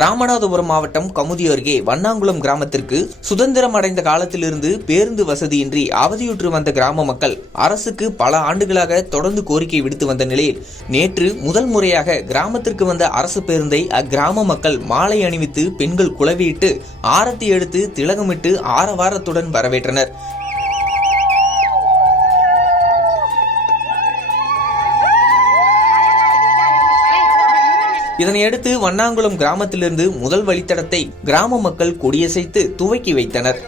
ராமநாதபுரம் மாவட்டம் கமுதி அருகே வண்ணாங்குளம் கிராமத்திற்கு சுதந்திரம் அடைந்த காலத்திலிருந்து பேருந்து வசதியின்றி அவதியுற்று வந்த கிராம மக்கள் அரசுக்கு பல ஆண்டுகளாக தொடர்ந்து கோரிக்கை விடுத்து வந்த நிலையில் நேற்று முதல் முறையாக கிராமத்திற்கு வந்த அரசு பேருந்தை அக்கிராம மக்கள் மாலை அணிவித்து பெண்கள் குளவியிட்டு ஆரத்தி எடுத்து திலகமிட்டு ஆரவாரத்துடன் வரவேற்றனர். இதனையடுத்து வண்ணாங்குளம் கிராமத்திலிருந்து முதல் வழித்தடத்தை கிராம மக்கள் கொடியசைத்து துவக்கி வைத்தனர்.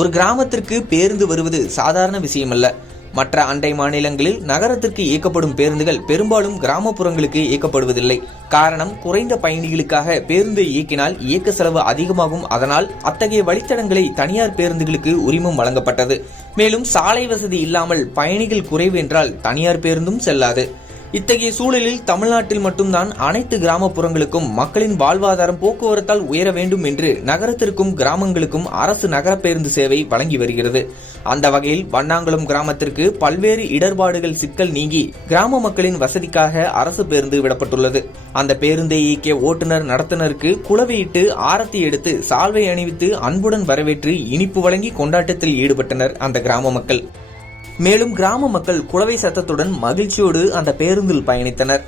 ஒரு கிராமத்திற்கு பேருந்து வருவது சாதாரண விஷயமல்ல. மற்ற அண்டை மாநிலங்களில் நகரத்திற்கு இயக்கப்படும் பேருந்துகள் பெரும்பாலும் கிராமப்புறங்களுக்கு இயக்கப்படுவதில்லை. காரணம், குறைந்த பயணிகளுக்காக பேருந்தை இயக்கினால் இயக்க செலவு அதிகமாகும். அதனால் அத்தகைய வழித்தடங்களை தனியார் பேருந்துகளுக்கு உரிமம் வழங்கப்பட்டது. மேலும் சாலை வசதி இல்லாமல் பயணிகள் குறைவு என்றால் தனியார் பேருந்தும் செல்லாது. இத்தகைய சூழலில் தமிழ்நாட்டில் மட்டும்தான் அனைத்து கிராமப்புறங்களுக்கும் மக்களின் வாழ்வாதாரம் போக்குவரத்தால் உயர வேண்டும் என்று நகரத்திற்கும் கிராமங்களுக்கும் அரசு நகர பேருந்து சேவை வழங்கி வருகிறது. அந்த வகையில் வண்ணாங்குளம் கிராமத்திற்கு பல்வேறு இடர்பாடுகள் சிக்கல் நீங்கி கிராம மக்களின் வசதிக்காக அரசு பேருந்து விடப்பட்டுள்ளது. அந்த பேருந்தை இயக்கிய ஓட்டுநர் நடத்துனருக்கு குளவியிட்டு ஆரத்தி எடுத்து சால்வை அணிவித்து அன்புடன் வரவேற்று இனிப்பு வழங்கி கொண்டாட்டத்தில் ஈடுபட்டனர் அந்த கிராம மக்கள். மேலும் கிராம மக்கள் குளவை சத்தத்துடன் மகிழ்ச்சியோடு அந்த பேருந்தில் பயணித்தனர்.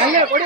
நல்ல கொடி